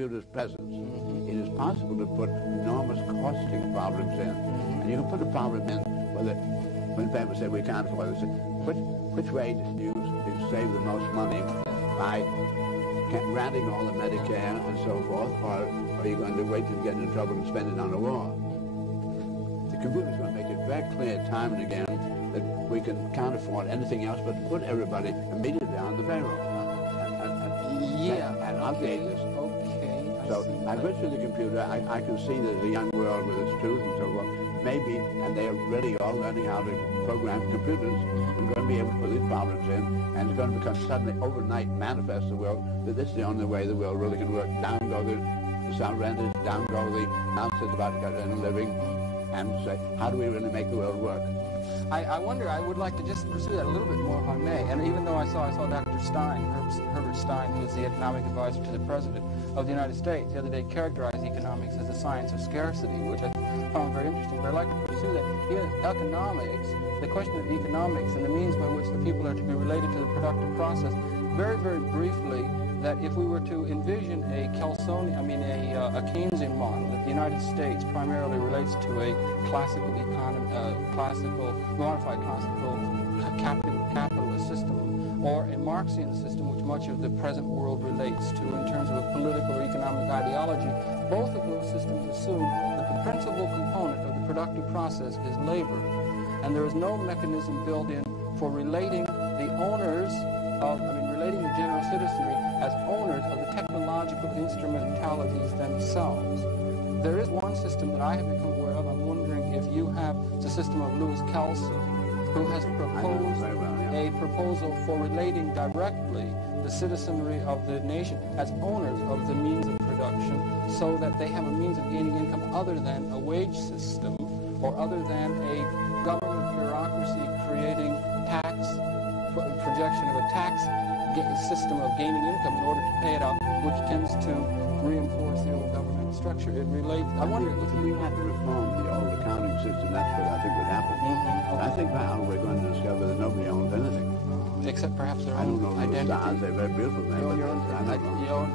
computer's presence, it is possible to put enormous costing problems in. And you can put a problem in whether, when people say we can't afford it, which way to use to save the most money by granting all the Medicare and so forth, or are you going to wait till you get into trouble and spend it on a war? The computer's going to make it very clear time and again that we can't afford anything else but to put everybody immediately on the payroll and update this. So by virtue of the computer, I can see that the young world with its truth and so forth, maybe, and they are really all learning how to program computers, we're going to be able to put these problems in, and it's going to become suddenly overnight manifest to the world that this is the only way the world really can work. Down go the sound renters, down go the houses about to get in a living, and say, how do we really make the world work? I wonder, I would like to just pursue that a little bit more if I may. And even though I saw Dr. Stein, Herbert Stein, who is the economic advisor to the President of the United States, the other day characterized economics as a science of scarcity, which I found very interesting. But I'd like to pursue that. Even economics, the question of economics and the means by which the people are to be related to the productive process, very, very briefly, that if we were to envision a Keynesian model, that the United States primarily relates to a classical economy, modified classical capitalist system, or a Marxian system, which much of the present world relates to in terms of a political or economic ideology, both of those systems assume that the principal component of the productive process is labor, and there is no mechanism built in for relating the owners of, relating the general citizenry as owners of the technological instrumentalities themselves. There is one system that I have become aware of. I'm wondering if you have the system of Louis Kelso, who has proposed a proposal for relating directly the citizenry of the nation as owners of the means of production, so that they have a means of gaining income other than a wage system or other than a government bureaucracy creating projection of a tax system of gaining income in order to pay it out, which tends to reinforce the old governmental structure. It relates. I wonder if we had to reform the old accounting system. That's what I think would happen. Okay. I think now we're going to discover that nobody owns anything. Except perhaps their own identity. Stars, they're very beautiful. Your own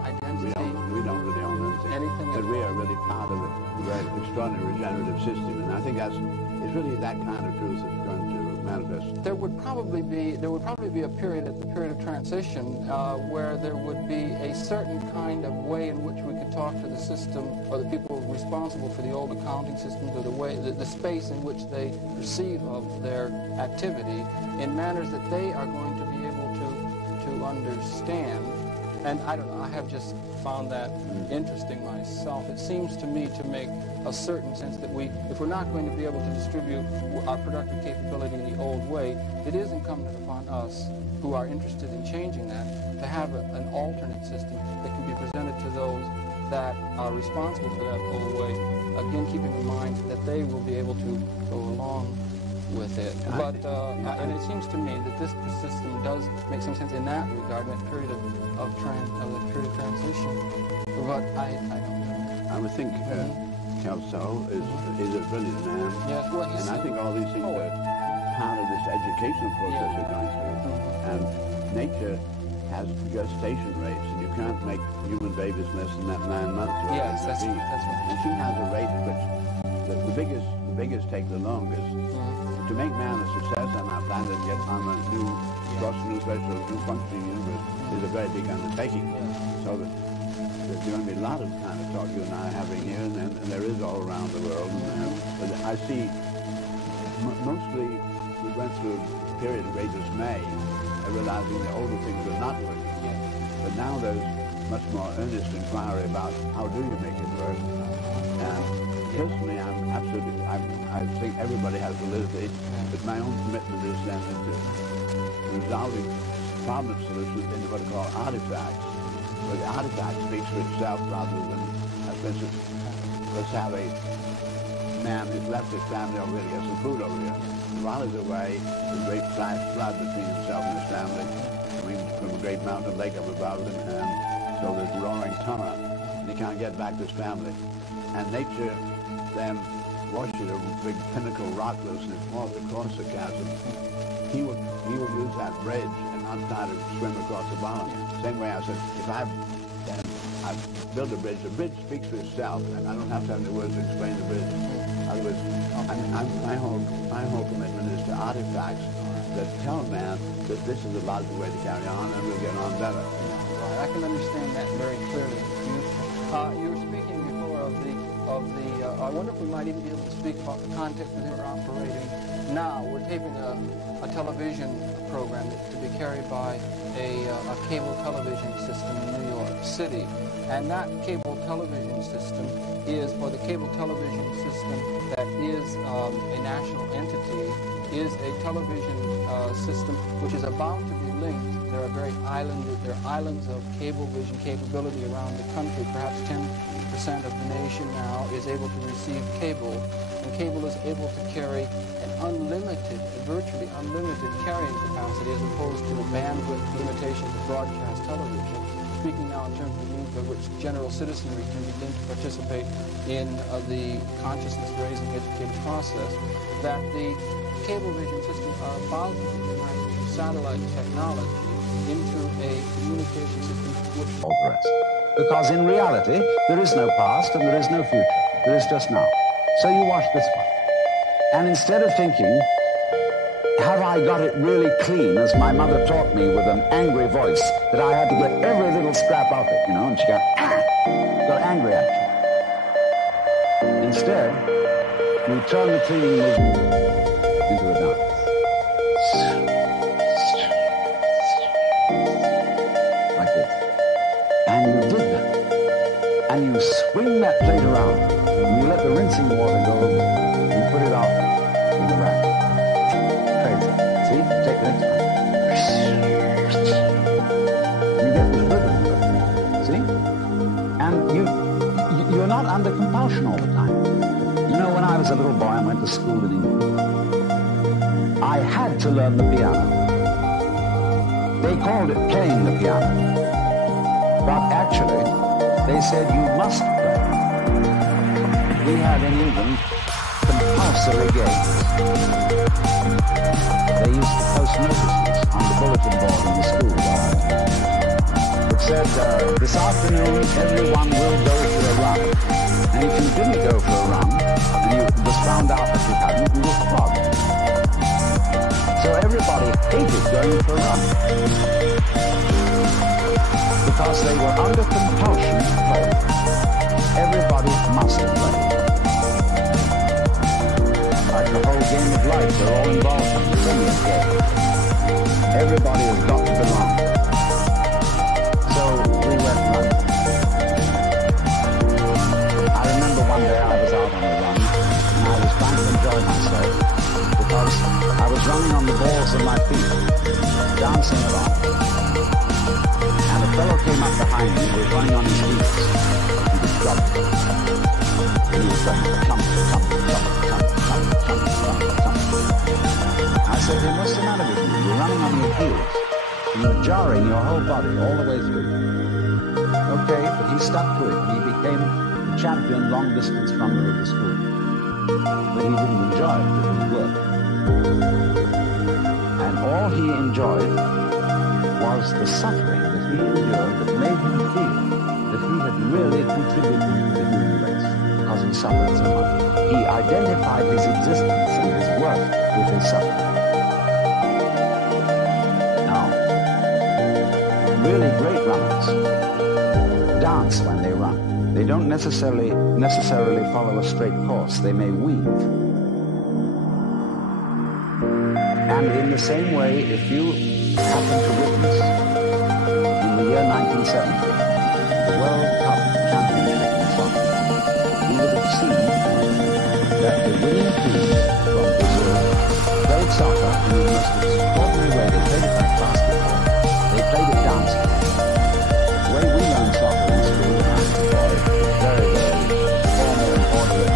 identity. We don't really own anything. But we are really part of a very extraordinary regenerative system, and I think it's really that kind of truth that's going to manifest. There would probably be a period at the period of transition where there would be a certain kind of way in which we could talk to the system or the people responsible for the old accounting systems, or the space in which they perceive of their activity in manners that they are going to be able to understand. And I don't know, I have just found that interesting myself. It seems to me to make a certain sense that if we're not going to be able to distribute our productive capability in the old way, it is incumbent upon us who are interested in changing that to have an alternate system that can be presented to those that are responsible for that old way, again keeping in mind that they will be able to go along with it. But and it seems to me that this system does make some sense in that regard, in that period of transition. But I don't know. I would think Kelso is a brilliant man. Yes, well, and I think all these things are part of this educational process we're going through. And nature has gestation rates, and you can't make human babies less than that 9 months. Yes, that's right. And she has a rate at which the biggest take the longest. To make man a success on our planet, get on a cross new threshold, new functioning universe, is a very big undertaking. So there's going to be a lot of kind of talk you and I are having here, and there is all around the world. But I see mostly we went through a period of great dismay, realizing the older things were not working. But now there's much more earnest inquiry about how do you make it work. Personally, I think everybody has validity, but my own commitment is then into resolving problem solutions into what are called artifacts, where the artifact speaks for itself rather than, for instance, let's have a man who's left his family over here to get some food over here. While he's away, there's a great flash flood between himself and his family, coming from a great mountain lake up above him, and so there's roaring torrent, and he can't get back to his family. And nature then washes a big pinnacle rock loose and it falls across the chasm. He will use that bridge and not try to swim across the bottom. Same way I said, if I've build a bridge. The bridge speaks for itself, and I don't have to have any words to explain the bridge. In other words, my whole commitment is to artifacts that tell man that this is the logical way to carry on, and we'll get on better. Right. I can understand that very clearly. You were speaking before of the. I wonder if we might even be able to speak about the context that we're operating now. We're taping a television program to be carried by a cable television system in New York City, and that cable television system is, or the cable television system that is a national entity, is a television system which is about to be linked. There are islands of cable vision capability around the country. Perhaps 10% of the nation now is able to receive cable, and cable is able to carry an unlimited, virtually unlimited carrying capacity as opposed to the bandwidth limitations of broadcast television. Speaking now in terms of the means by which general citizenry can begin to participate in the consciousness-raising educative process, that the cable vision systems are about to be united through satellite technology into a communication system which all the rest. Because in reality, there is no past and there is no future. There is just now. So you watch this one. And instead of thinking, have I got it really clean, as my mother taught me with an angry voice, that I had to get every little scrap of it, and she got angry at you. Instead, you turn the cleaning movement into a dance. Like this. And you did that. And you swing that plate around, and you let the rinsing water go, and put it out in the rack. Crazy. See? Take the next one. You get this rhythm. See? And you're not under compulsion all the time. You know, when I was a little boy and went to school in England, I had to learn the piano. They called it playing the piano. But actually, they said you must play. We had in England compulsory games. They used to post notices on the bulletin board in the school. It said, this afternoon everyone will go for a run. And if you didn't go for a run, and it was found out that you hadn't, you were flogged. So everybody hated going for a run. Because they were under compulsion to play. Everybody must play. Like the whole game of life, they're all involved in the same game. Everybody has got to belong. So we went running. I remember one day I was out on a run, and I was trying to enjoy myself, because I was running on the balls of my feet, dancing along. And a fellow came up behind me, he was running on his heels. He was dropping. And he was going, clump, clump, clump, clump, clump, clump, clump, clump. I said, hey, what's the matter with you? You're running on your heels. And you're jarring your whole body all the way through. Okay, but he stuck to it, and he became the champion long distance runner of the school. But he didn't enjoy it, it was work. And all he enjoyed was the suffering that he endured that made him feel that he had really contributed to the human race, because he suffered so much. He identified his existence and his worth with his suffering. Now, really great runners dance when they run. They don't necessarily follow a straight course. They may weave. And in the same way, if you happen to witness in the year 1970 the World Cup Championship in soccer, you would have seen that the winning team from Brazil played soccer in the most extraordinary way. They played it like basketball. They played it dancing. The way we learn soccer in school when I was a boy was very, very formal and orderly.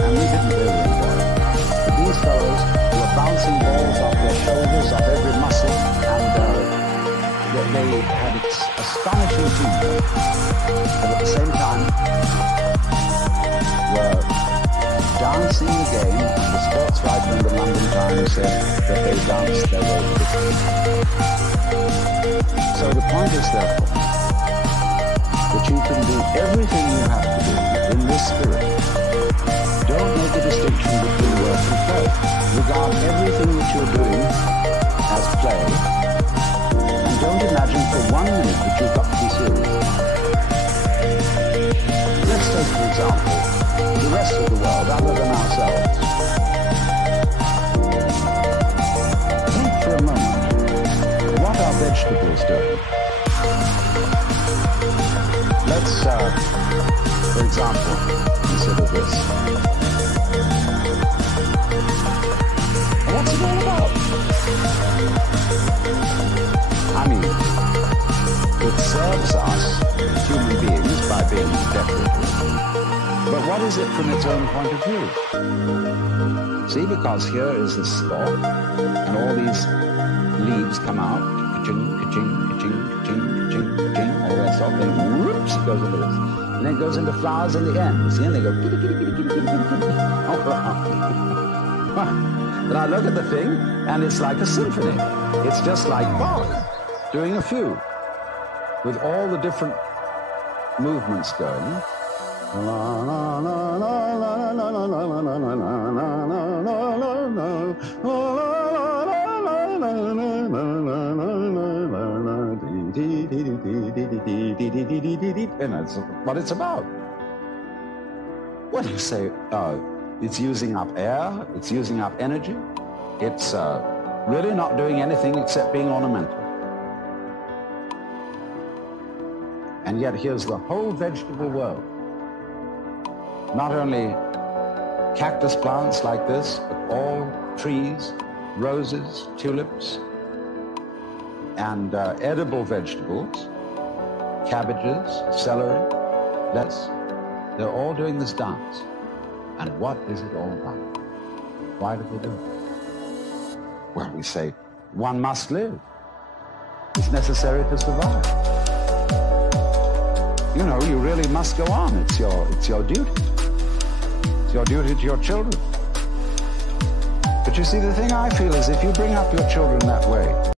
And we didn't really enjoy it. But these fellows were bouncing balls off their shoulders, off every muscle, and they had astonishing teamwork. But at the same time, were dancing the game, and the sports writer in the London Times said that they danced their way to victory. So the point is, therefore, that that you can do everything you have to do in this spirit. Don't make a distinction between work and play. Regard everything that you're doing as play, and don't imagine for 1 minute that you've got to be serious. Let's take, for example, the rest of the world other than ourselves. Think for a moment, what are vegetables doing? Let's, for example, consider this. What's it all about? I mean, it serves us, human beings, by being decorative. But what is it from its own point of view? See, because here is this stalk, and all these leaves come out, ka-ching, ka-ching, ka-ching, ka-ching, ka-ching, ka-ching, all that stuff, then whoops, it goes into this. And then it goes into flowers in the end, you see, and they go kitty, kitty, kitty, kitty, kitty, kitty, kitty, all around. But I look at the thing, and it's like a symphony. It's just like Bach doing a fugue, with all the different movements going. And that's what it's about. What do you say? It's using up air, it's using up energy, it's really not doing anything except being ornamental. And yet here's the whole vegetable world. Not only cactus plants like this, but all trees, roses, tulips, and edible vegetables, cabbages, celery, lettuce. They're all doing this dance. And what is it all about? Why do they do it? Well, we say, one must live. It's necessary to survive. You know, you really must go on. It's your duty. It's your duty to your children. But you see, the thing I feel is if you bring up your children that way,